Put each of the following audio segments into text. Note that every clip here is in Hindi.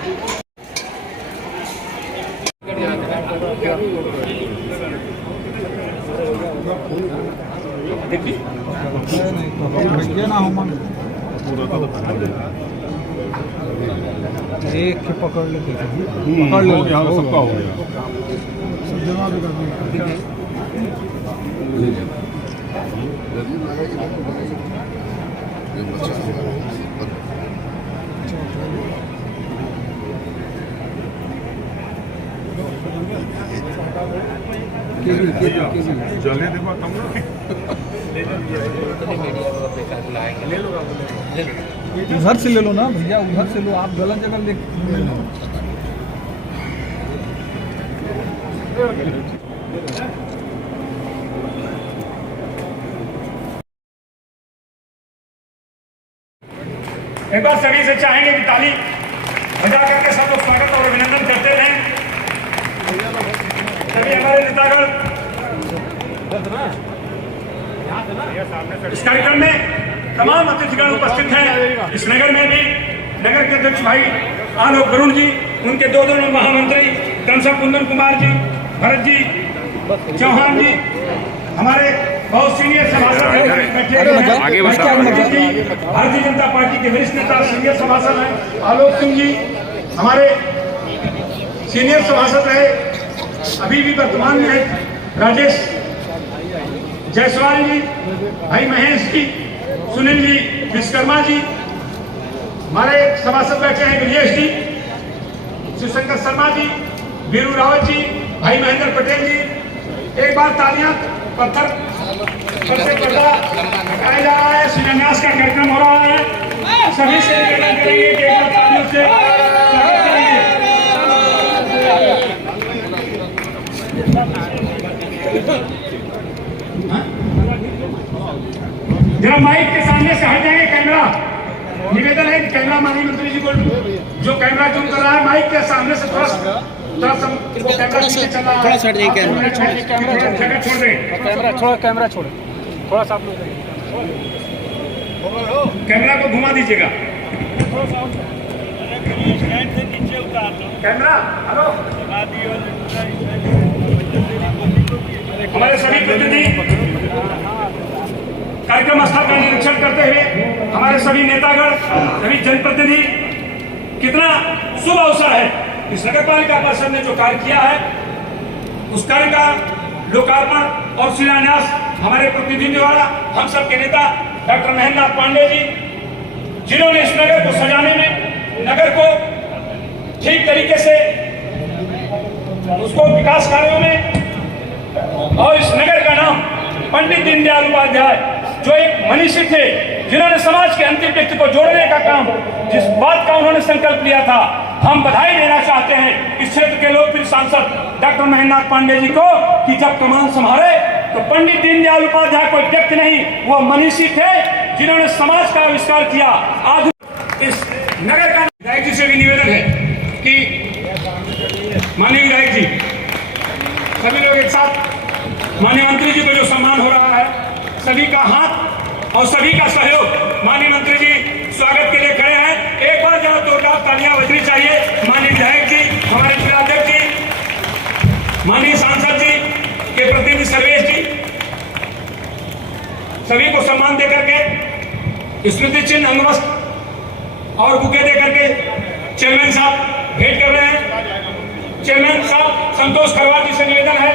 एक पकड़ लेते पकड़ लो, सबका हो गया। जले देखो तुम उधर से ले लो ना भैया, उधर से लो, आप गलत जगह ले लो। एक बार सभी से चाहेंगे कि ताली बजा करके सब लोग स्वागत और अभिनंदन करते रहें। सभी हमारे नेतागण इस कार्यक्रम में तमाम अतिथिगण उपस्थित हैं। इस नगर में भी नगर के अध्यक्ष भाई आलोक वरुण जी, उनके दो महामंत्री कंसा कुंदन कुमार जी, भरत जी चौहान जी, हमारे बहुत सीनियर सभासद हैं भारतीय जनता पार्टी के वरिष्ठ नेता सीनियर सभासद हैं आलोक सिंह जी, हमारे सीनियर सभासद रहे, अभी भी वर्तमान में है राजेश जायसवाल जी, भाई महेश जी, सुनील जी, विश्वकर्मा जी, हमारे सभासद बैठे हैं ब्रजेश जी, शिवशंकर शर्मा जी, वीरू रावत जी, भाई महेंद्र पटेल जी। एक बार तालियां पत्थर से पर्दा हटाया जा रहा है, शिलान्यास का कार्यक्रम हो रहा है। सभी से निवेदन करेंगे कि एक बार तालियों से स्वागत करेंगे। जरा माइक के सामने से हट जाएंगे, कैमरा निवेदन है कि कैमरा माननीय मंत्री जी को जो कैमरा जूम कर रहा है माइक के सामने से थोड़ा थोड़ा सा हट जाइए, कैमरा छोड़ दें, कैमरा छोड़े, थोड़ा सा आप लोग कैमरा को घुमा दीजिएगा। कैमरा हेलो, हमारे सभी प्रतिनिधि कार्यक्रम स्थल का निरीक्षण करते हुए हमारे सभी नेतागण, सभी जनप्रतिनिधि, कितना शुभ अवसर है। इस नगर पालिका परिषद ने जो कार्य किया है उस कार्य का लोकार्पण और शिलान्यास हमारे प्रतिनिधि द्वारा हम सबके नेता डॉक्टर महेंद्र नाथ पांडे जी, जिन्होंने इस नगर को सजाने में, नगर को ठीक तरीके से उसको विकास कार्यों में, और इस नगर का नाम पंडित दीनदयाल उपाध्याय जो एक मनीषी थे, जिन्होंने समाज के अंतिम व्यक्ति को जोड़ने का काम, जिस बात का उन्होंने संकल्प लिया था, हम बधाई देना चाहते हैं इस क्षेत्र के लोकप्रिय सांसद डॉक्टर महेंद्र नाथ पांडे जी को कि जब कमान संभाले तो पंडित दीनदयाल उपाध्याय कोई व्यक्ति नहीं, वो मनीषी थे जिन्होंने समाज का आविष्कार किया। आज इस नगर का विधायक जी से भी निवेदन है कि माननीय विधायक जी, सभी लोग एक साथ माननीय मंत्री जी को जो सम्मान हो रहा है, सभी का हाथ और सभी का सहयोग, माननीय मंत्री जी स्वागत के लिए खड़े हैं। एक बार जब जोरदार तालियां बजनी चाहिए। माननीय विधायक जी, हमारे जिलाध्यक्ष जी, माननीय सांसद जी के प्रतिनिधि सर्वेश जी, सभी को सम्मान देकर के स्मृति चिन्ह, अंगवस्त्र और बुके देकर के चेयरमैन साहब भेंट कर रहे हैं। चेयरमैन साहब संतोष खरवार जी से निवेदन है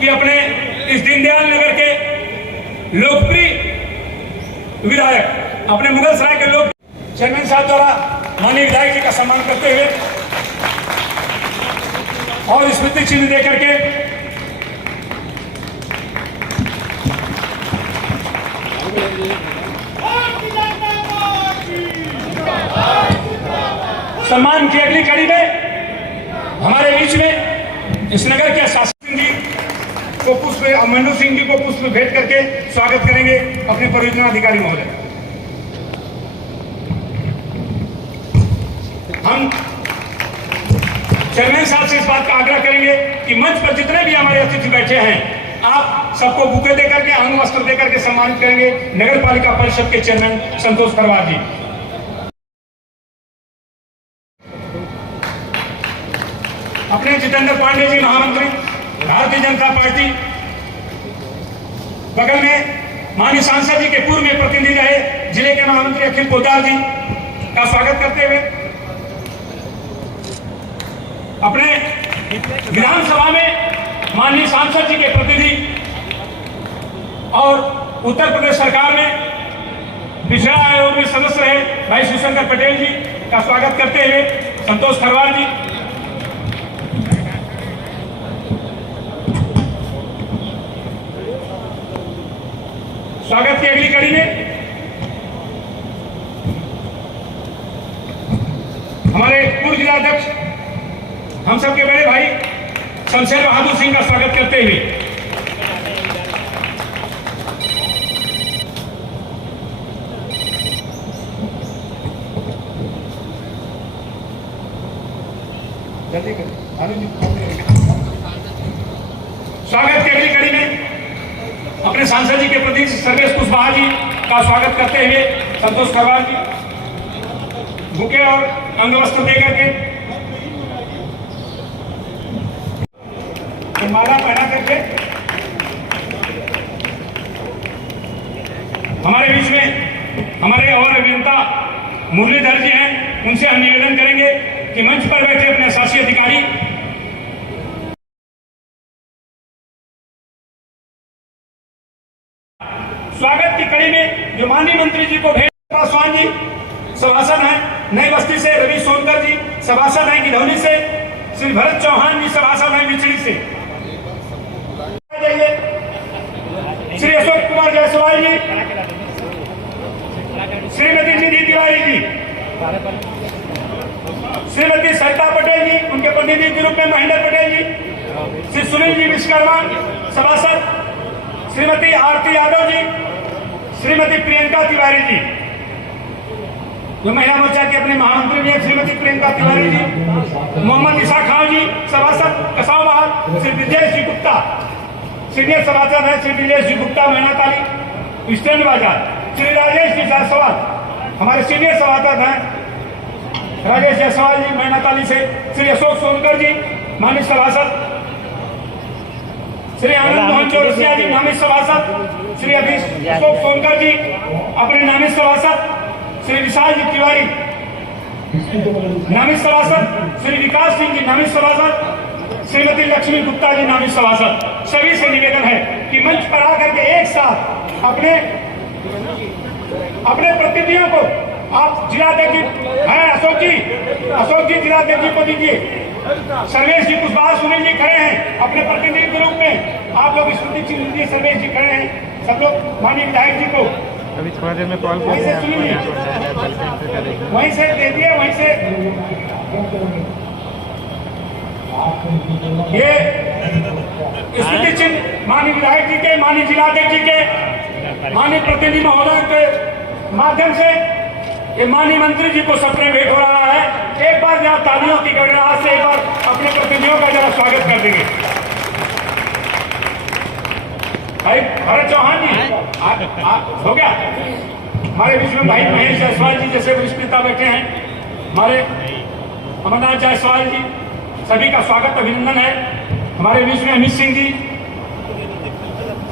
कि अपने इस दीनदयाल नगर के लोकप्रिय विधायक, अपने मुगल सराय के लोग, चेयरमैन साहब द्वारा माननीय विधायक जी का सम्मान करते हुए और स्मृति चिन्ह देकर के सम्मान की अगली कड़ी में हमारे बीच में इस नगर के शासक जी को पुष्प, मंडू सिंह जी को पुष्प भेंट करके स्वागत करेंगे अपने परियोजना अधिकारी महोदय। हम चेयरमैन साहब से इस बात का आग्रह करेंगे कि मंच पर जितने भी हमारे अतिथि बैठे हैं, आप सबको बुके देकर के, अंग वस्त्र देकर के सम्मानित करेंगे नगर पालिका परिषद के चेयरमैन संतोष खरवार जी। अपने जितेंद्र पांडे जी महामंत्री भारतीय जनता पार्टी, बगल में माननीय सांसद जी के पूर्व में प्रतिनिधि रहे जिले के महामंत्री अखिल पोद्दार जी का स्वागत करते हुए अपने विधानसभा में माननीय सांसद जी के प्रतिनिधि और उत्तर प्रदेश सरकार में पिछड़ा आयोग में सदस्य रहे भाई शिवशंकर पटेल जी का स्वागत करते हुए संतोष खरवार जी, स्वागत की अगली कड़ी में हमारे पूर्व जिलाध्यक्ष हम सबके बड़े भाई शमशेर बहादुर सिंह का स्वागत करते हुए स्वागत की अगली कड़ी में अपने सांसद जी के प्रति सर्वेश कुशवाहा जी का स्वागत करते हुए संतोष खरवार जी बुके और अंगवस्त्र देकर के माला पहना करके हमारे बीच में हमारे और अभियंता मुरलीधर जी हैं, उनसे हम निवेदन करेंगे कि मंच पर बैठे अपने शासी अधिकारी स्वागत की कड़ी में जो माननीय मंत्री जी को भेंट पासवान जी सभासद हैं नई बस्ती से, रवि सोनकर जी सभासद हैं गिधौली से, श्री भरत चौहान जी सभासद हैं बिचड़ी से, श्री अशोक कुमार जायसवाल जी, श्रीमती निधि तिवारी जी, श्रीमती सरिता पटेल जी, उनके प्रतिनिधि के रूप में महेंद्र पटेल जी, श्री सुनील जी विश्वकर्मा सभासद, श्रीमती आरती यादव जी, श्रीमती प्रियंका तिवारी जी जो महिला मोर्चा के अपने महामंत्री भी हैं, श्रीमती प्रियंका तिवारी जी, मोहम्मद ईसा खान जी सभासद कसाव बहार, श्री विजय जी गुप्ता सीनियर सभासद है, श्री विजय जी गुप्ता मैनाताली स्टैंड बाजार, श्री राजेश जी जायसवाल हमारे सीनियर सभासद हैं, राजेश जायसवाल जी मैनाताली से, श्री अशोक सोनकर जी माननीय सभासद, श्री आनंद मोहन चौरसिया जी नामित सभासद, श्री अशोक सोनकर जी अपने नामित सभासद, श्री विशाल जी तिवारी नामित सभासद, श्री विकास सिंह जी नामित सभासद, श्रीमती लक्ष्मी गुप्ता जी नामित सभासद। सभी से निवेदन है कि मंच पर आकर के एक साथ अपने प्रतिनिधियों को आप जिलाध्यक्ष हैं अशोक जी जिलाध्यक्ष जी को दीजिए, सर्वेश जी कुशवाहा सुनील जी खड़े हैं अपने प्रतिनिधि के रूप में, आप लोग स्मृति चिन्ह दीजिए, सर्वेश जी खड़े हैं, सब लोग माननीय विधायक जी को अभी थोड़ा देर में कॉल वहीं से सुनिए, वहीं से दे दिए, वहीं से ये स्मृति चिन्ह माननीय विधायक जी के, माननीय जिलाध्यक्ष जी के, माननीय प्रतिनिधि महोदय के माध्यम से ये माननीय मंत्री जी को सपने भेंट हो रहा है। एक बार जरा तालियों की गणराज से एक बार अपने प्रतिनिधियों का जरा स्वागत कर देंगे। भाई भरत चौहान जी हो गया, हमारे बीच में भाई महेश जायसवाल जी जैसे वरिष्ठ नेता बैठे हैं, हमारे अमरनाथ जायसवाल जी, सभी का स्वागत अभिनंदन है। हमारे बीच में अमित सिंह जी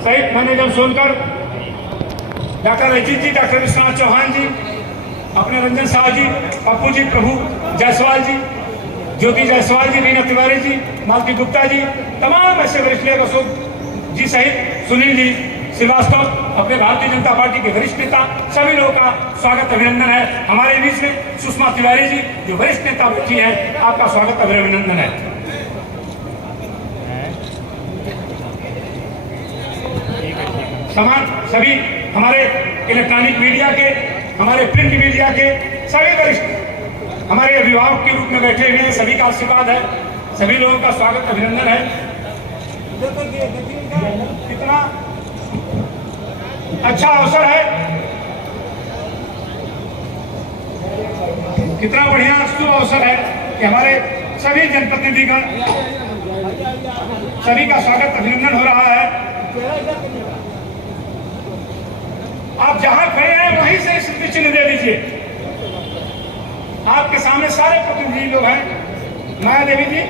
सहित मैनेजर सोनकर, डॉक्टर अजीत जी, डॉक्टर विश्वनाथ चौहान जी, अपने रंजन शाह जी, पप्पू जी, प्रभु जायसवाल जी, ज्योति जायसवाल जी, मीना तिवारी जी, मालती गुप्ता जी, तमाम ऐसे वरिष्ठ नेता अशोक जी सहित सुनील जी श्रीवास्तव अपने भारतीय जनता पार्टी के वरिष्ठ नेता, सभी लोगों का स्वागत अभिनंदन है। हमारे बीच में सुषमा तिवारी जी जो वरिष्ठ नेता बैठी हैं, आपका स्वागत अभिनंदन है। सभी हमारे इलेक्ट्रॉनिक मीडिया के, हमारे प्रिंट मीडिया के सभी वरिष्ठ हमारे अभिभावक के रूप में बैठे हुए हैं, सभी का आशीर्वाद है, सभी लोगों का स्वागत अभिनंदन है। कितना अच्छा अवसर है, कितना बढ़िया शुभ अवसर है कि हमारे सभी जनप्रतिनिधिगण, सभी का स्वागत अभिनंदन हो रहा है। आप जहां खड़े हैं वहीं से स्मृति चिन्ह दे दीजिए। आपके सामने सारे प्रतिनिधि लोग हैं, माया देवी जी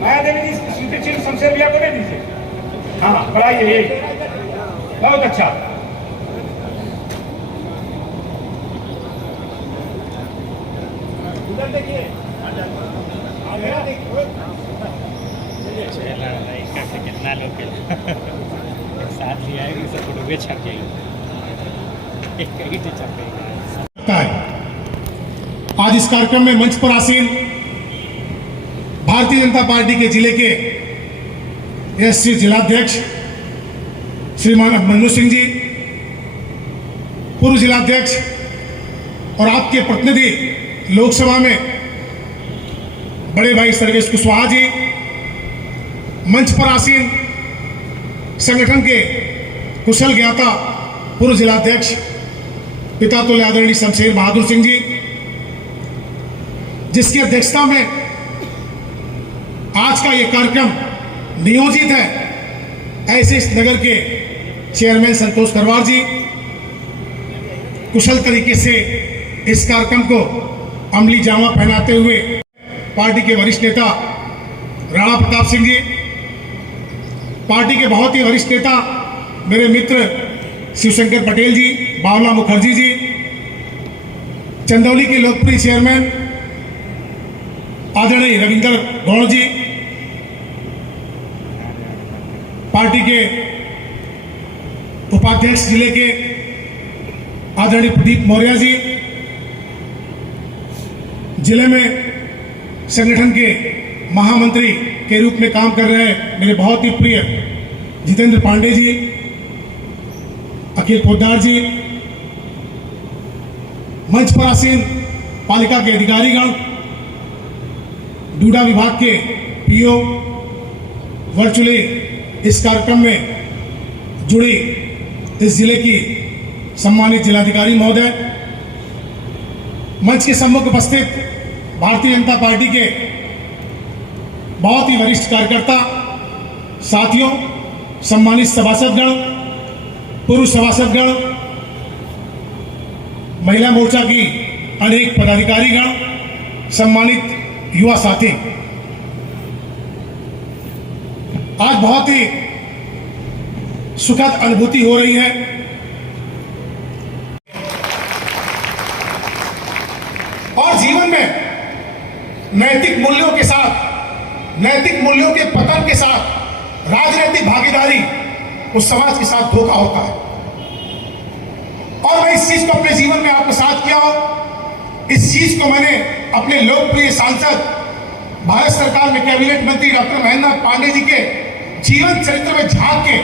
माया देवी जी स्मृति चिन्ह शमशेर भैया को दे दीजिए। हाँ बढ़ाइए, ये बहुत अच्छा। उधर देखिए, कितना लोग के साथ लिया है, सब फोटो भी छप जाएगी, एक कहीं से छप जाएगा। आज इस कार्यक्रम में मंच पर आसीन भारतीय जनता पार्टी के जिले के एससी जिलाध्यक्ष श्रीमान मन्नू सिंह जी, पूर्व जिलाध्यक्ष और आपके प्रतिनिधि लोकसभा में बड़े भाई सर्वेश कुशवाहा जी, मंच पर आसीन संगठन के कुशल ज्ञाता पूर्व जिलाध्यक्ष पिता तुल्य आदरणीय शमशेर बहादुर सिंह जी, जिसकी अध्यक्षता में आज का ये कार्यक्रम नियोजित है, ऐसे इस नगर के चेयरमैन संतोष करवार जी कुशल तरीके से इस कार्यक्रम को अमली जामा पहनाते हुए पार्टी के वरिष्ठ नेता राणा प्रताप सिंह जी, पार्टी के बहुत ही वरिष्ठ नेता मेरे मित्र शिवशंकर पटेल जी, बावला मुखर्जी जी, चंदौली के लोकप्रिय चेयरमैन आदरणीय रविंदर गौड़ जी, पार्टी के उपाध्यक्ष जिले के आदरणीय प्रदीप मौर्य जी, जिले में संगठन के महामंत्री के रूप में काम कर रहे हैं मेरे बहुत ही प्रिय जितेंद्र पांडे जी, अखिल पोद्दार जी, मंच पर आसीन पालिका के अधिकारीगण, डूडा विभाग के पीओ, वर्चुअली इस कार्यक्रम में जुड़ी इस जिले की सम्मानित जिलाधिकारी महोदय, मंच के सम्मुख उपस्थित भारतीय जनता पार्टी के बहुत ही वरिष्ठ कार्यकर्ता साथियों, सम्मानित सभासदगण, पूर्व सभासदगण, महिला मोर्चा की अनेक पदाधिकारीगण, सम्मानित युवा साथी, आज बहुत ही सुखद अनुभूति हो रही है। और जीवन में नैतिक मूल्यों के साथ, नैतिक मूल्यों के पतन के साथ राजनीतिक भागीदारी उस समाज के साथ धोखा होता है। और मैं इस चीज को अपने जीवन में आपके साथ किया हूं। इस चीज को मैंने अपने लोकप्रिय सांसद, भारत सरकार में कैबिनेट मंत्री डॉक्टर महेंद्र नाथ पांडे जी के जीवन चरित्र में झांक के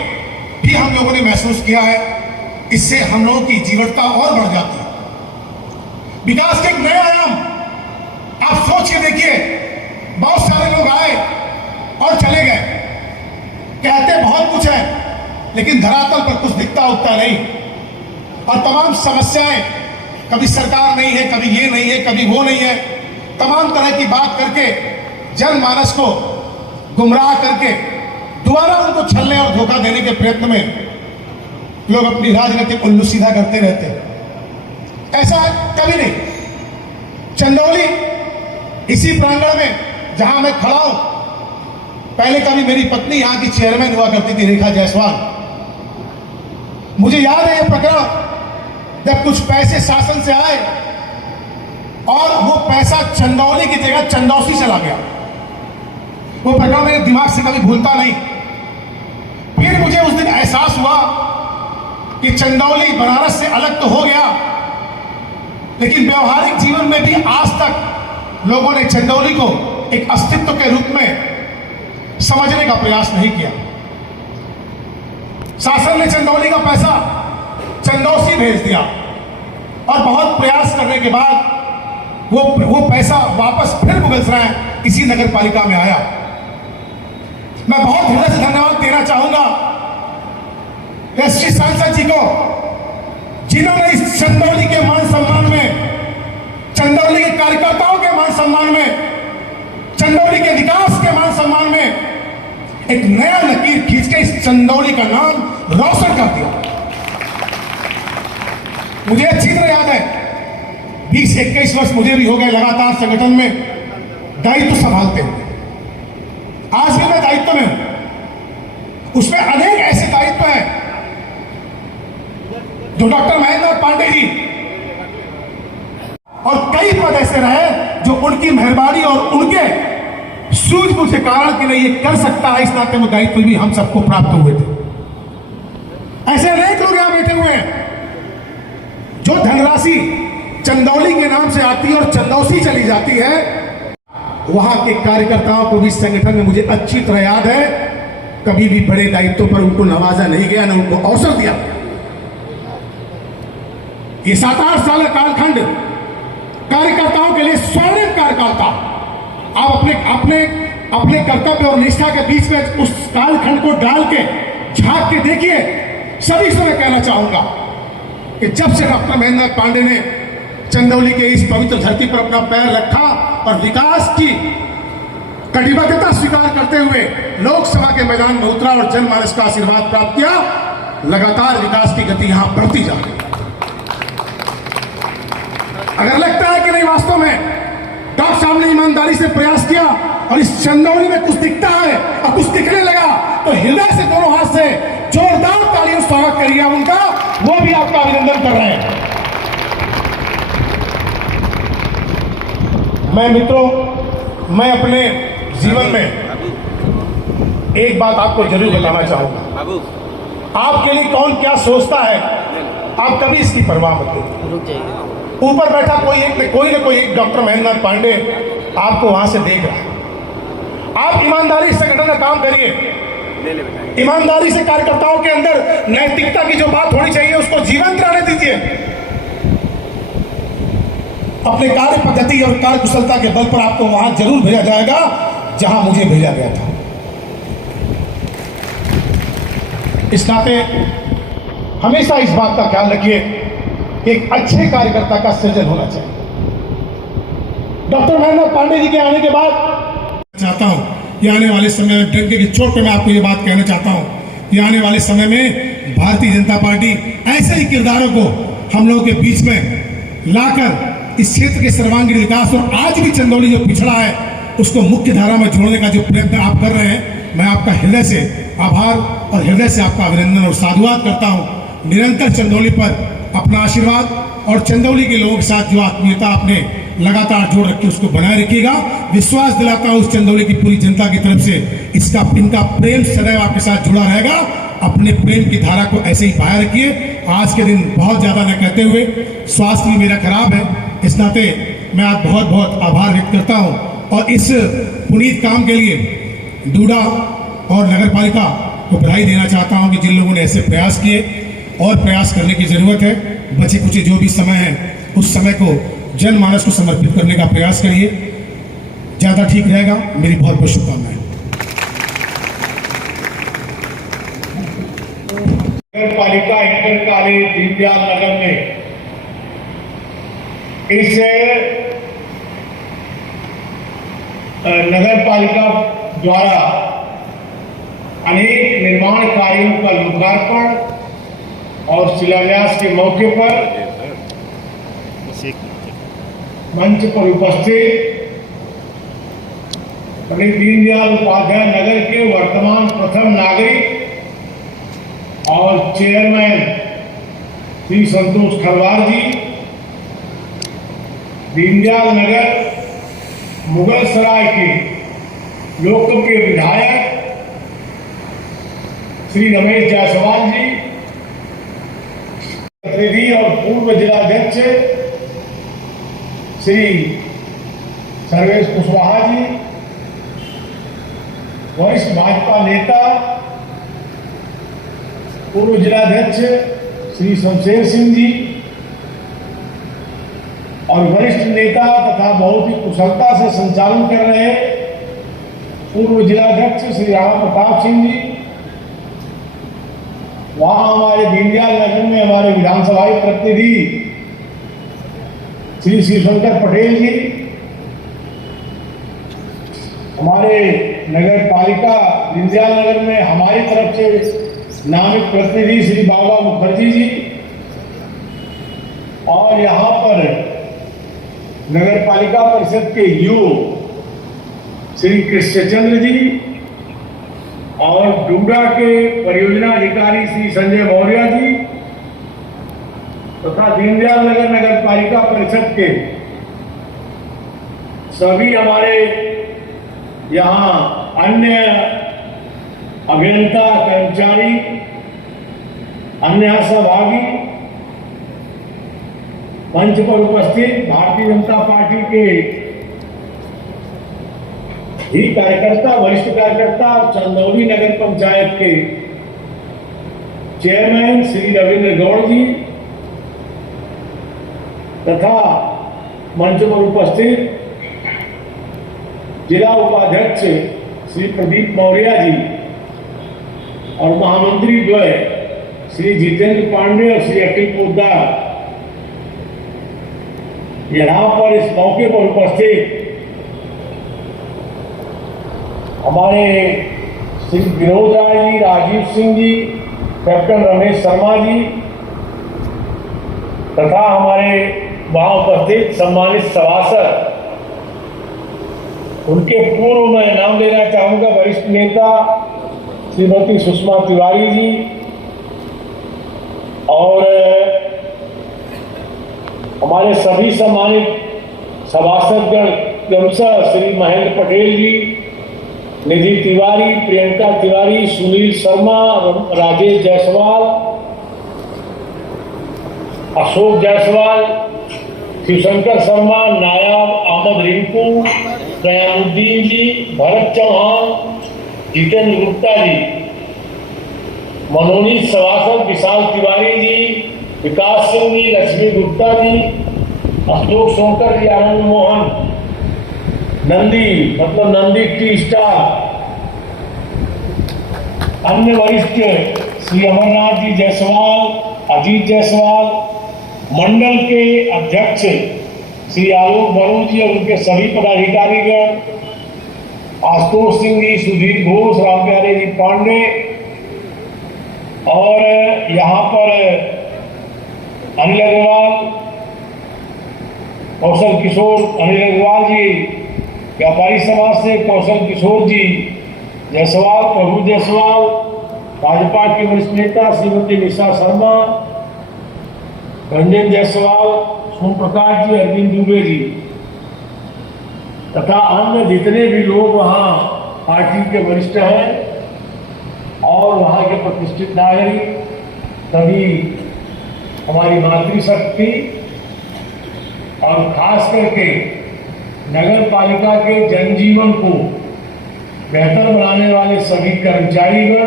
भी हम लोगों ने महसूस किया है। इससे हम लोगों की जीवटता और बढ़ जाती है। विकास के एक नया आयाम आप सोच के देखिए, बहुत सारे लोग आए और चले गए, कहते बहुत कुछ है लेकिन धरातल पर कुछ दिखता उगता नहीं। और तमाम समस्याएं, कभी सरकार नहीं है, कभी ये नहीं है, कभी वो नहीं है, तमाम तरह की बात करके जनमानस को गुमराह करके दोबारा उनको छलने और धोखा देने के प्रयत्न में लोग अपनी राजनीतिक उल्लू सीधा करते रहते हैं। ऐसा कभी नहीं। चंदौली इसी प्रांगण में जहां मैं खड़ा हूं, पहले कभी मेरी पत्नी यहां की चेयरमैन हुआ करती थी, रेखा जायसवाल। मुझे याद है ये प्रकरण, जब कुछ पैसे शासन से आए और वो पैसा चंदौली की जगह चंदौसी चला गया। वो प्रकरण मेरे दिमाग से कभी भूलता नहीं। फिर मुझे उस दिन एहसास हुआ कि चंदौली बनारस से अलग तो हो गया, लेकिन व्यवहारिक जीवन में भी आज तक लोगों ने चंदौली को एक अस्तित्व के रूप में समझने का प्रयास नहीं किया। शासन ने चंदौली का पैसा चंदौसी भेज दिया और बहुत प्रयास करने के बाद वो पैसा वापस फिर मुगलसराय इसी नगर पालिका में आया। मैं बहुत हृदय से धन्यवाद देना चाहूंगा एसटी सांसद जी को, जिन्होंने इस चंदौली के मान सम्मान में, चंदौली के कार्यकर्ताओं के मान सम्मान में, चंदौली के विकास के मान सम्मान में एक नया लकीर खींच के इस चंदौली का नाम रोशन कर दिया। मुझे अच्छी तरह याद है, 20-21 वर्ष मुझे भी हो गए लगातार संगठन में दायित्व संभालते हुए। आज भी मैं दायित्व में हूं। उसमें अनेक ऐसे दायित्व हैं जो डॉक्टर महेंद्र नाथ पांडे जी और कई पद ऐसे रहे जो उनकी मेहरबानी और उनके सूझबूझ के कारण के लिए ये कर सकता है, इस नाते वो दायित्व भी हम सबको प्राप्त हुए थे। ऐसे अनेक लोग यहां बैठे हुए हैं जो धनराशि चंदौली के नाम से आती है और चंदौसी चली जाती है। वहां के कार्यकर्ताओं को भी संगठन में मुझे अच्छी तरह याद है, कभी भी बड़े दायित्वों पर उनको नवाजा नहीं गया, न उनको अवसर दिया। ये 7-8 साल का कालखंड कार्यकर्ताओं के लिए स्वर्णिम कार्यकाल था। आप अपने कर्तव्य और निष्ठा के बीच में उस कालखंड को डाल के झांक के देखिए। सभी से मैं कहना चाहूंगा कि जब से डॉक्टर महेंद्र नाथ पांडे ने चंदौली के इस पवित्र धरती पर अपना पैर रखा और विकास की कटिबद्धता स्वीकार करते हुए लोकसभा के मैदान में उतरा और जनमानस का आशीर्वाद प्राप्त किया, लगातार विकास की गति यहां बढ़ती जा रही है। अगर लगता है कि नहीं, वास्तव में डॉक्टर साहब ने ईमानदारी से प्रयास किया और इस चंदौली में कुछ दिखता है और कुछ दिखने लगा, तो हृदय से दोनों हाथ से जोरदार तालियों से स्वागत करिए उनका। वो भी आपका अभिनंदन कर रहे हैं। मैं मित्रों, मैं अपने जीवन में एक बात आपको जरूर बताना चाहूंगा। आपके लिए कौन क्या सोचता है, आप कभी इसकी परवाह मत करिए। ऊपर बैठा कोई ना कोई एक डॉक्टर महेंद्र नाथ पांडे आपको वहां से देख रहा है। आप ईमानदारी से संगठन का काम करिए, ईमानदारी से कार्यकर्ताओं के अंदर नैतिकता की जो बात होनी चाहिए उसको जीवंत रहने दीजिए। अपने कार्य पद्धति और कार्य कुशलता के बल पर आपको वहां जरूर भेजा जाएगा जहां मुझे भेजा गया था। इस नाते हमेशा इस बात का ख्याल रखिए कि एक अच्छे कार्यकर्ता का सृजन होना चाहिए। डॉक्टर महेंद्र नाथ पांडे जी के आने के बाद चाहता हूं कि आने वाले समय में डंके की चोट पे मैं आपको ये बात कहना चाहता हूं कि आने वाले समय में भारतीय जनता पार्टी ऐसे ही किरदारों को हम लोगों के बीच में लाकर इस क्षेत्र के सर्वांगीण विकास और आज भी चंदौली जो पिछड़ा है उसको मुख्य धारा में जोड़ने का जो प्रयत्न आप कर रहे हैं, मैं आपका हृदय से आभार और हृदय से आपका अभिनंदन और साधुवाद करता हूं। निरंतर चंदौली पर अपना आशीर्वाद और चंदौली के लोगों के साथ जो आत्मीयता आपने लगातार जोड़ रखी उसको बनाए रखिएगा। विश्वास दिलाता हूं उस चंदौली की पूरी जनता की तरफ से इनका प्रेम सदैव आपके साथ जुड़ा रहेगा। अपने प्रेम की धारा को ऐसे ही बहाय रखिए। आज के दिन बहुत ज्यादा न कहते हुए, स्वास्थ्य भी मेरा खराब है, इस नाते मैं आज बहुत बहुत आभार व्यक्त करता हूं और इस पुनीत काम के लिए डूडा और नगर पालिका को बधाई देना चाहता हूं कि जिन लोगों ने ऐसे प्रयास किए और प्रयास करने की जरूरत है। बचे कुछ जो भी समय है उस समय को जनमानस को समर्पित करने का प्रयास करिए, ज्यादा ठीक रहेगा। मेरी बहुत बहुत शुभकामनाएं। नगर पालिका इंटर कॉलेज दीनदयाल नगर में इस नगर पालिका द्वारा अनेक निर्माण कार्यों का लोकार्पण और शिलान्यास के मौके पर मंच पर उपस्थित पंडित दीनदयाल उपाध्याय नगर के वर्तमान प्रथम नागरिक और चेयरमैन श्री संतोष खरवार जी, दीनदयाल नगर मुगल सराय के लोकप्रिय विधायक श्री रमेश जायसवाल जी, प्रतिनिधि और पूर्व जिलाध्यक्ष श्री सर्वेश कुशवाहा जी, वरिष्ठ भाजपा नेता पूर्व जिलाध्यक्ष श्री शमशेर सिंह जी और वरिष्ठ नेता तथा बहुत ही कुशलता से संचालन कर रहे पूर्व जिलाध्यक्ष श्री राणा प्रताप सिंह जी, वहां हमारे दीनदयाल नगर में हमारे विधानसभा प्रतिनिधि श्री शिवशंकर पटेल जी, हमारे नगर पालिका दीनदयाल नगर में हमारी तरफ से नामित प्रतिनिधि श्री बाबा मुखर्जी जी, और यहाँ पर नगर पालिका परिषद के यू श्री कृष्णचंद्र जी, और डूडा के परियोजना अधिकारी श्री संजय मौर्य जी तथा दीनदयाल नगर नगर पालिका परिषद के सभी हमारे यहाँ अन्य अभियंता कर्मचारी, अन्य सहभागी, मंच पर उपस्थित भारतीय जनता पार्टी के ही कार्यकर्ता, वरिष्ठ कार्यकर्ता, चंदौली नगर पंचायत के चेयरमैन श्री रविंद्र गौड़ जी तथा मंच पर उपस्थित जिला उपाध्यक्ष श्री प्रदीप मौर्य जी और महामंत्री द्वय श्री जितेंद्र पांडे और श्री अखिल पोद्दार, यहाँ पर इस मौके पर उपस्थित हमारे श्री विनोद राय जी, राजीव सिंह जी, कैप्टन रमेश शर्मा जी तथा हमारे वहां उपस्थित सम्मानित सभासद, उनके पूर्व में नाम लेना चाहूंगा वरिष्ठ नेता श्रीमती सुषमा तिवारी जी और हमारे सभी सम्मानित सभासदगण क्रमशः श्री महेंद्र पटेल जी, निधि तिवारी, प्रियंका तिवारी, सुनील शर्मा, राजेश जायसवाल, अशोक जायसवाल, शिवशंकर शर्मा, नायाब अहमद रिंकू, दयानुद्दीन जी, भरत चौहान, जितेंद्र गुप्ता जी, मनोनीत सभासद विशाल तिवारी जी, विकास सिंह जी, लक्ष्मी गुप्ता जी, अशोक सोनकर जी, आनंद मोहन, नंदी मतलब नंदी टी स्टार, अन्य वरिष्ठ श्री अमरनाथ जी जायसवाल, अजीत जायसवाल, मंडल के अध्यक्ष श्री आलोक बरू जी और उनके सभी पदाधिकारीगण, आशुतोष सिंह जी, सुधीर घोष, राम प्यारे जी पांडे और यहाँ पर अनिल अग्रवाल, कौशल किशोर, अनिल अग्रवाल जी व्यापारी समाज से, कौशल किशोर जी जायसवाल, प्रभु जायसवाल, भाजपा के वरिष्ठ नेता श्रीमती निशा शर्मा, रंजन जायसवाल, सोम प्रकाश जी, अरविंद दुबे जी तथा अन्य जितने भी लोग वहाँ पार्टी के वरिष्ठ हैं और वहाँ के प्रतिष्ठित नागरिक, सभी हमारी मातृशक्ति और खास करके नगर पालिका के जनजीवन को बेहतर बनाने वाले सभी कर्मचारीगण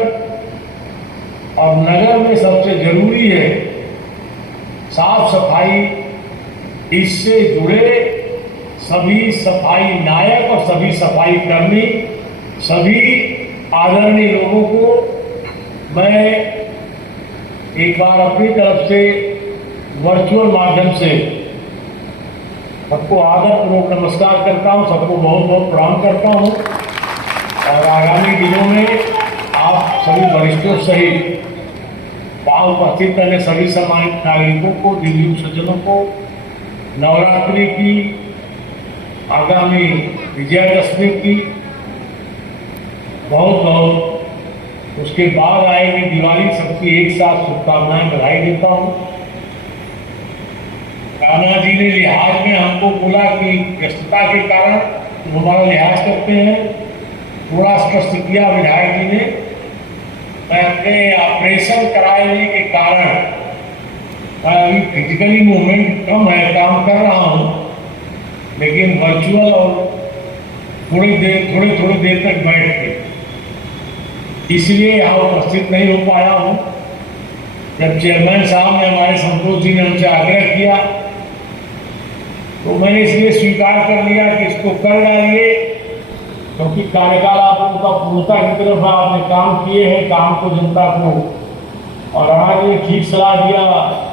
और नगर में सबसे जरूरी है साफ सफाई, इससे जुड़े सभी सफाई नायक और सभी सफाई कर्मी, सभी आदरणीय लोगों को मैं एक बार अपनी तरफ से वर्चुअल माध्यम से सबको आदरपूर्वक नमस्कार करता हूं, सबको बहुत बहुत प्रणाम करता हूं और आगामी दिनों में आप सभी वरिष्ठों सहित वहां उपस्थित करने सभी सम्मानित नागरिकों को, दिव्यांग सज्जनों को नवरात्रि की, आगामी विजयादशमी की बहुत बहुत, उसके बाद आएगी दिवाली, सबकी एक साथ शुभकामनाएं बधाई देता हूँ। कान्हा जी ने लिहाज में हमको बोला कि व्यस्तता के कारण हमारा लिहाज करते हैं, थोड़ा स्पष्ट किया विधायक जी ने। मैं अपने ऑपरेशन कराने के कारण अभी फिजिकली मूवमेंट कम है, काम कर रहा हूँ, लेकिन वर्चुअल और थोड़ी देर तक बैठ के, इसलिए यहाँ उपस्थित नहीं हो पाया हूँ। जब चेयरमैन साहब ने, हमारे संतोष जी ने हमसे आग्रह किया तो मैंने इसलिए स्वीकार कर लिया कि इसको कर डालिए, क्योंकि कार्यकाल आप उनका पूर्णता की तरफ आपने काम किए हैं, काम को जनता को, और आज ये ठीक सलाह दिया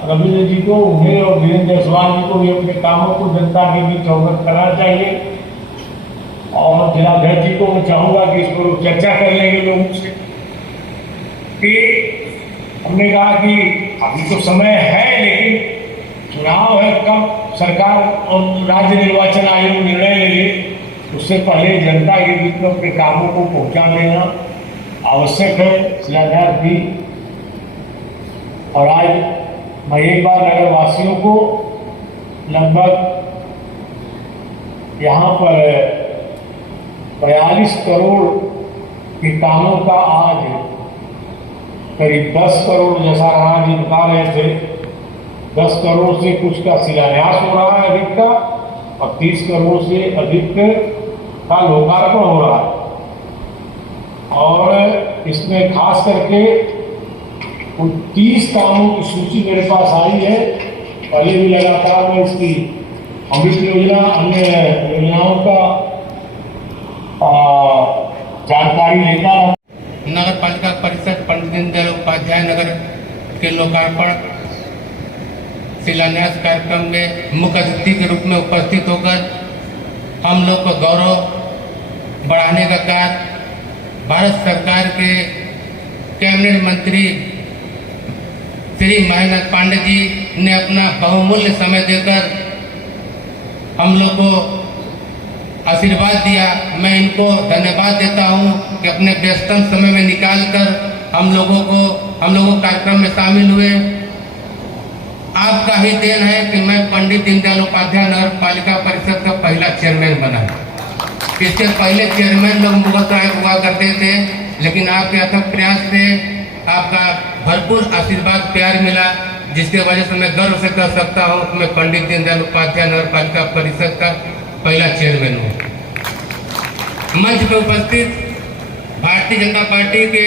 रविंद्र जी को, उन्हें और वीरेंद्र जायसवाल जी को भी अपने कामों को जनता के बीच अवगत करना चाहिए। और जिलाध्यक्ष जी को मैं चाहूँगा कि इस पर चर्चा कर लेंगे लोगों से कि हमने कहा कि अभी तो समय है, लेकिन चुनाव है, कब सरकार और राज्य निर्वाचन आयोग निर्णय ले ले, उससे पहले जनता के बीच में अपने कामों को पहुंचा देना आवश्यक है शिलान्यास भी। और आज मैं एक बार नगर वासियों को लगभग यहाँ पर 42 करोड़ के कामों का आज करीब 10 करोड़ जैसा रहा जी बता रहे थे, 10 करोड़ से कुछ का शिलान्यास हो रहा है अधिक का, और 30 करोड़ से अधिक का लोकार्पण हो रहा है। और इसमें खास करके उन 30 कामों की सूची मेरे पास आई है। पहले भी लगातार मैं इसकी अमृत योजना अन्य योजनाओं का जानकारी लेता रहा। नगर पालिका परिषद पंडित दीनदयाल उपाध्याय नगर के लोकार्पण शिलान्यास कार्यक्रम में मुख्य अतिथि के रूप में उपस्थित होकर हम लोग को गौरव बढ़ाने का कार्य भारत सरकार के कैबिनेट मंत्री श्री महेंद्र पांडे जी ने अपना बहुमूल्य समय देकर हम लोग को आशीर्वाद दिया। मैं इनको धन्यवाद देता हूं कि अपने व्यस्तम समय में निकालकर हम लोगों कार्यक्रम में शामिल हुए। आपका ही देन है कि मैं पंडित दीनदयाल उपाध्याय नगर पालिका परिषद का पहला चेयरमैन बना। इससे पहले चेयरमैन लोग मुगल साहब हुआ करते थे, लेकिन आपके अथक प्रयास से आपका भरपूर आशीर्वाद प्यार मिला, जिसके वजह से मैं गर्व से कह सकता हूँ कि मैं पंडित दीनदयाल उपाध्याय नगर पालिका परिषद का पहला चेयरमैन हूँ। मंच पर उपस्थित भारतीय जनता पार्टी के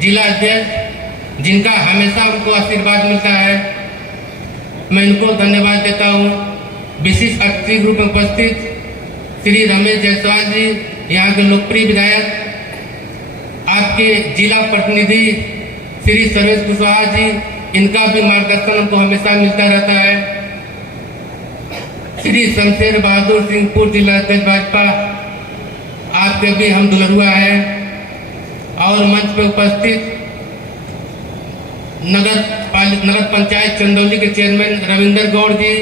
जिला अध्यक्ष, जिनका हमेशा हमको आशीर्वाद मिलता है, मैं इनको धन्यवाद देता हूँ। विशिष्ट अतिथि रूप में उपस्थित श्री रमेश जायसवाल जी, यहाँ के लोकप्रिय विधायक, आपके जिला प्रतिनिधि श्री सर्वेश कुशवाहा जी, इनका भी मार्गदर्शन हमको हमेशा मिलता रहता है। श्री शमशेर बहादुर सिंहपुर जिला अध्यक्ष भाजपा, आपके भी हम दुलरुआ है। और मंच पर उपस्थित नगर पंचायत चंदौली के चेयरमैन रविंदर गौड़ जी,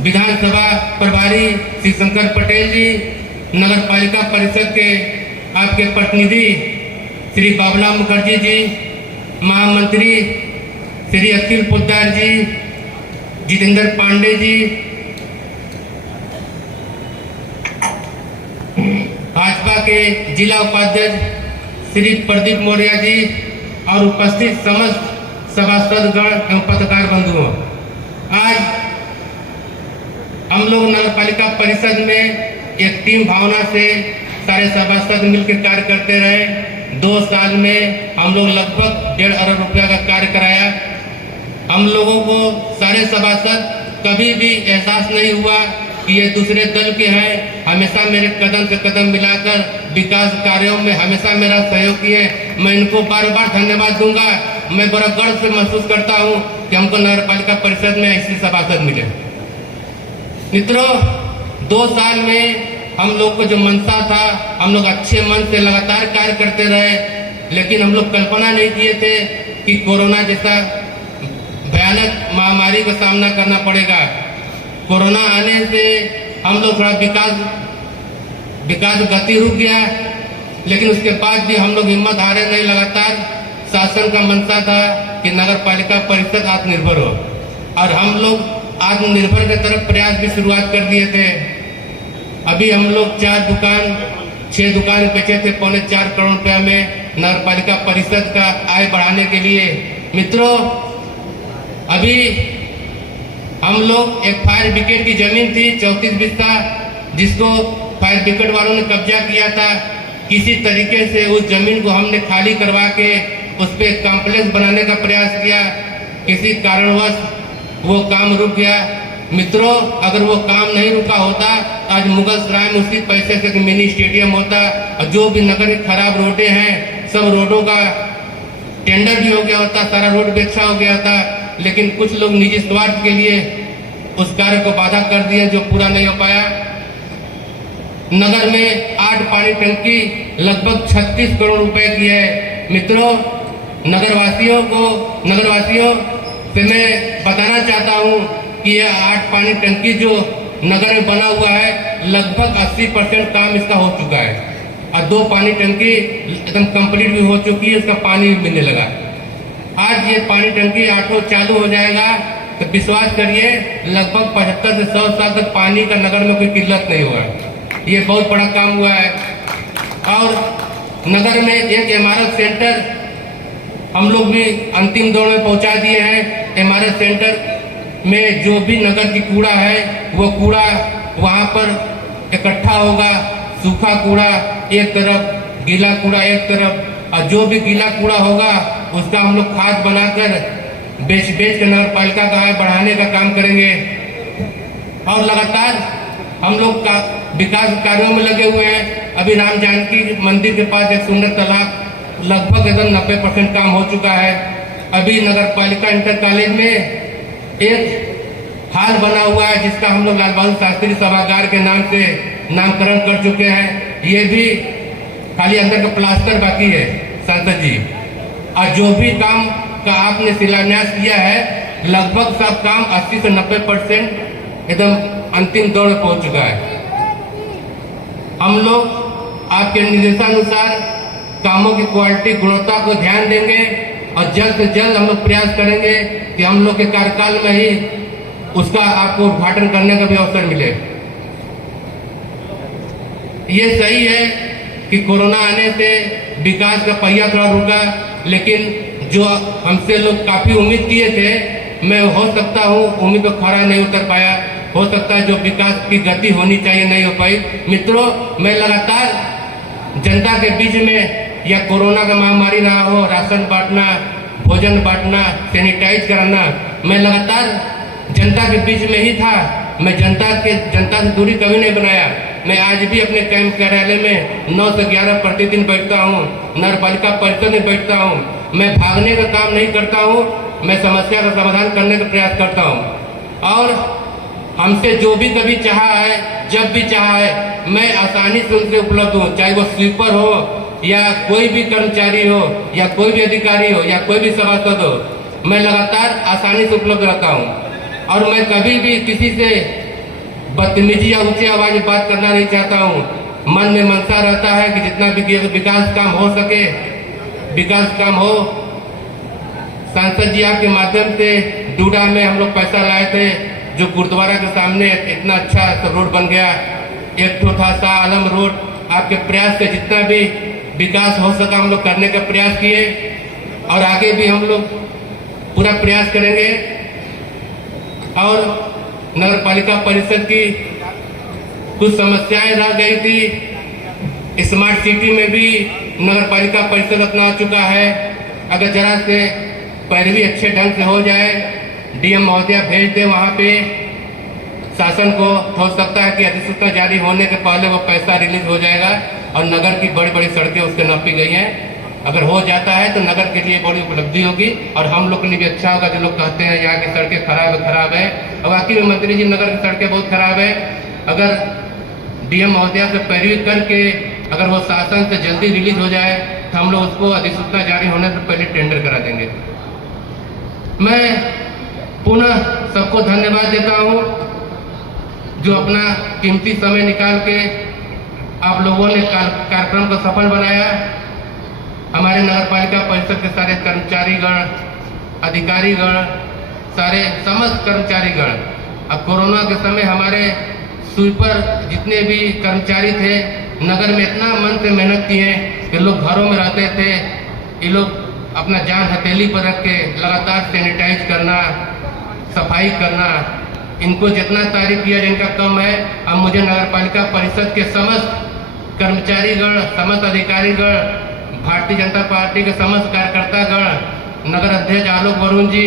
विधानसभा प्रभारी श्री शंकर पटेल जी, नगर पालिका परिषद के आपके प्रतिनिधि श्री बाबला मुखर्जी जी, महामंत्री श्री अखिल पोद्दार जी, जितेंद्र पांडे जी, भाजपा के जिला उपाध्यक्ष श्री प्रदीप मौर्य जी और उपस्थित समस्त सभासदगण एवं पत्रकार बंधुओं, आज हम लोग नगर पालिका परिषद में एक टीम भावना से सारे सभासद मिलकर कार्य करते रहे। 2 साल में हम लोग लगभग 1.5 अरब रुपया का कार्य कराया। हम लोगों को सारे सभासद कभी भी एहसास नहीं हुआ कि ये दूसरे दल के हैं। हमेशा मेरे कदम से कदम मिलाकर विकास कार्यों में हमेशा मेरा सहयोग किए। मैं इनको बार बार धन्यवाद दूंगा। मैं बड़ा गर्व से महसूस करता हूं कि हमको नगर पालिका परिषद में ऐसे सभासद मिले। मित्रों, 2 साल में हम लोग को जो मनसा था, हम लोग अच्छे मन से लगातार कार्य करते रहे, लेकिन हम लोग कल्पना नहीं किए थे कि कोरोना जैसा भयानक महामारी का सामना करना पड़ेगा। कोरोना आने से हम लोग थोड़ा विकास गति रुक गया, लेकिन उसके बाद भी हम लोग हिम्मत हारे नहीं। लगातार शासन का मंशा था कि नगर पालिका परिषद आत्मनिर्भर हो, और हम लोग आत्मनिर्भर की तरफ प्रयास भी शुरुआत कर दिए थे। अभी हम लोग 6 दुकान बेचे थे 4.25 करोड़ रुपया में नगर पालिका परिषद का आय बढ़ाने के लिए। मित्रों, अभी हम लोग एक फायर ब्रिगेड की जमीन थी 34 बिस्सा, जिसको फायर ब्रिगेड वालों ने कब्जा किया था। किसी तरीके से उस जमीन को हमने खाली करवा के उस पर कॉम्प्लेक्स बनाने का प्रयास किया। किसी कारणवश वो काम रुक गया। मित्रों, अगर वो काम नहीं रुका होता, आज मुगल सराय में उसी पैसे से मिनी स्टेडियम होता, और जो भी नगर की खराब रोडें हैं, सब रोडों का टेंडर भी हो गया होता, सारा रोड भी अच्छा हो गया था। लेकिन कुछ लोग निजी स्वार्थ के लिए उस कार्य को बाधा कर दिए, जो पूरा नहीं हो पाया। नगर में 8 पानी टंकी लगभग 36 करोड़ रुपए की है। मित्रों, नगरवासियों से मैं बताना चाहता हूं कि यह 8 पानी टंकी जो नगर में बना हुआ है, लगभग 80% काम इसका हो चुका है। और 2 पानी टंकी एकदम कंप्लीट भी हो चुकी है, उसका पानी भी मिलने लगा। आज ये पानी टंकी 8 चालू हो जाएगा तो विश्वास करिए लगभग 75 से 100 साल तक पानी का नगर में कोई किल्लत नहीं हुआ। ये बहुत बड़ा काम हुआ है। और नगर में एक इमारत सेंटर हम लोग भी अंतिम दौर में पहुंचा दिए हैं। इमारत सेंटर में जो भी नगर की कूड़ा है वो कूड़ा वहां पर इकट्ठा होगा। सूखा कूड़ा एक तरफ, गीला कूड़ा एक तरफ, और जो भी गीला कूड़ा होगा उसका हम लोग खाद बनाकर बेच के नगर पालिका का आय बढ़ाने का काम करेंगे। और लगातार हम लोग का विकास कार्यों में लगे हुए हैं। अभी राम जानकी मंदिर के पास एक सुंदर तालाब लगभग एकदम 90% काम हो चुका है। अभी नगर पालिका इंटर कॉलेज में एक हाल बना हुआ है जिसका हम लोग लाल बहादुर शास्त्री सभागार के नाम से नामकरण कर चुके हैं। ये भी खाली अंदर का प्लास्टर बाकी है सांसद जी। और जो भी काम का आपने शिलान्यास किया है लगभग सब काम 80 से 90% एकदम अंतिम दौर में पहुंच चुका है। हम लोग आपके निर्देशानुसार कामों की क्वालिटी, गुणवत्ता को ध्यान देंगे और जल्द से जल्द हम लोग प्रयास करेंगे कि हम लोग के कार्यकाल में ही उसका आपको उद्घाटन करने का भी अवसर मिले। ये सही है कि कोरोना आने से विकास का पहिया थोड़ा रुका, लेकिन जो हमसे लोग काफी उम्मीद किए थे, मैं हो सकता हूँ उम्मीद पर खरा नहीं उतर पाया। हो सकता है जो विकास की गति होनी चाहिए नहीं हो पाई। मित्रों, मैं लगातार जनता के बीच में या कोरोना का महामारी रहा हो, राशन बांटना, भोजन बांटना, सैनिटाइज कराना, मैं लगातार जनता के बीच में ही था। मैं जनता से दूरी कभी नहीं बनाया। मैं आज भी अपने कैंप कार्यालय में 9 से 11 प्रतिदिन बैठता हूँ, नगर पालिका परिषद में बैठता हूँ। मैं भागने का काम नहीं करता हूँ, मैं समस्या का समाधान करने का प्रयास करता हूँ। और हमसे जो भी कभी चाहा है, जब भी चाहा है, मैं आसानी से उनसे उपलब्ध हूँ। चाहे वो स्वीपर हो या कोई भी कर्मचारी हो या कोई भी अधिकारी हो या कोई भी सभासद हो, मैं लगातार आसानी से उपलब्ध रहता हूँ। और मैं कभी भी किसी से बदतमीजी या ऊंची आवाज में बात करना नहीं चाहता हूँ। मन में मनसा रहता है कि जितना भी विकास काम हो सके, विकास काम हो। सांसद जी आपके माध्यम से डूडा में हम लोग पैसा लाए थे, जो गुरुद्वारा के सामने इतना अच्छा रोड बन गया। एक तो था शाह आलम रोड। आपके प्रयास से जितना भी विकास हो सका हम लोग करने का प्रयास किए और आगे भी हम लोग पूरा प्रयास करेंगे। और नगर पालिका परिषद की कुछ समस्याएं रह गई थी। स्मार्ट सिटी में भी नगर पालिका परिषद अपना चुका है। अगर जरा से पैरवी अच्छे ढंग से हो जाए, डीएम महोदया भेज दे वहाँ पे शासन को, हो सकता है कि अधिसूचना जारी होने के पहले वो पैसा रिलीज हो जाएगा और नगर की बड़ी बड़ी सड़कें उससे नापी गई हैं। अगर हो जाता है तो नगर के लिए बड़ी उपलब्धि होगी और हम लोग के लिए भी अच्छा होगा। जो लोग कहते हैं यहाँ की सड़कें खराब है, और वाकई में मंत्री जी नगर की सड़कें बहुत खराब है। अगर डीएम महोदया से पैरवी करके अगर वो शासन से जल्दी रिलीज हो जाए तो हम लोग उसको अधिसूचना जारी होने से पहले टेंडर करा देंगे। मैं पुनः सबको धन्यवाद देता हूँ जो अपना कीमती समय निकाल के आप लोगों ने कार्यक्रम को सफल बनाया। हमारे नगर पालिका परिषद के सारे कर्मचारीगण, अधिकारीगण, सारे समस्त कर्मचारीगण, अब कोरोना के समय हमारे स्वीपर जितने भी कर्मचारी थे नगर में इतना मन से मेहनत किए कि लोग घरों में रहते थे, ये लोग अपना जान हथेली पर रख के लगातार सैनिटाइज करना, सफाई करना। इनको जितना तारीफ किया जिनका कम है। अब मुझे नगर पालिका परिषद के समस्त कर्मचारीगण, समस्त अधिकारीगण, भारतीय जनता पार्टी के समस्त कार्यकर्तागण, नगर अध्यक्ष आलोक वरुण जी,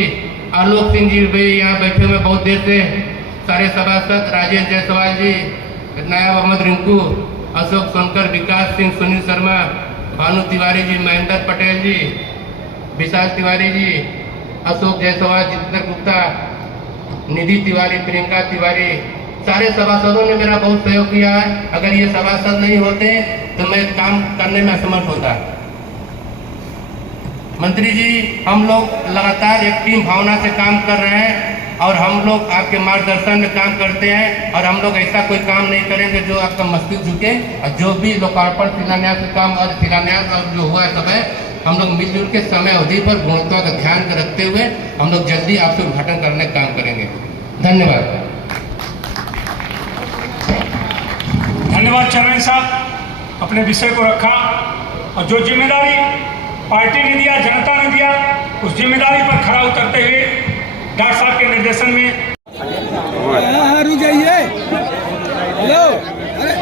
आलोक सिंह जी भी यहाँ बैठे हुए बहुत देर से, सारे सभासद राजेश जायसवाल जी, नायब अहमद रिंकू, अशोक शंकर, विकास सिंह, सुनील शर्मा, भानु तिवारी जी, महेंद्र पटेल जी, विशाल तिवारी जी, अशोक जायसवाल, जितेंद्र गुप्ता, निधि तिवारी, प्रियंका तिवारी, सारे सभासदों ने मेरा बहुत सहयोग किया है। अगर ये सभासद नहीं होते तो मैं काम करने में असमर्थ होता। मंत्री जी, हम लोग लगातार एक टीम भावना से काम कर रहे हैं और हम लोग आपके मार्गदर्शन में काम करते हैं और हम लोग ऐसा कोई काम नहीं करेंगे जो आपका मस्तिष्क झुके। और जो भी लोकार्पण शिलान्यास का काम और शिलान्यास और जो हुआ सब है, हम लोग मिलजुल के समय अवधि पर गुणवत्ता का ध्यान रखते हुए हम लोग जल्दी आपसे उद्घाटन करने का काम करेंगे। धन्यवाद। धन्यवाद चेयरमैन साहब, अपने विषय को रखा और जो जिम्मेदारी पार्टी ने दिया, जनता ने दिया, उस जिम्मेदारी पर खरा उतरते हुए डॉक्टर साहब के निर्देशन में रुक जाइए। हेलो, अरे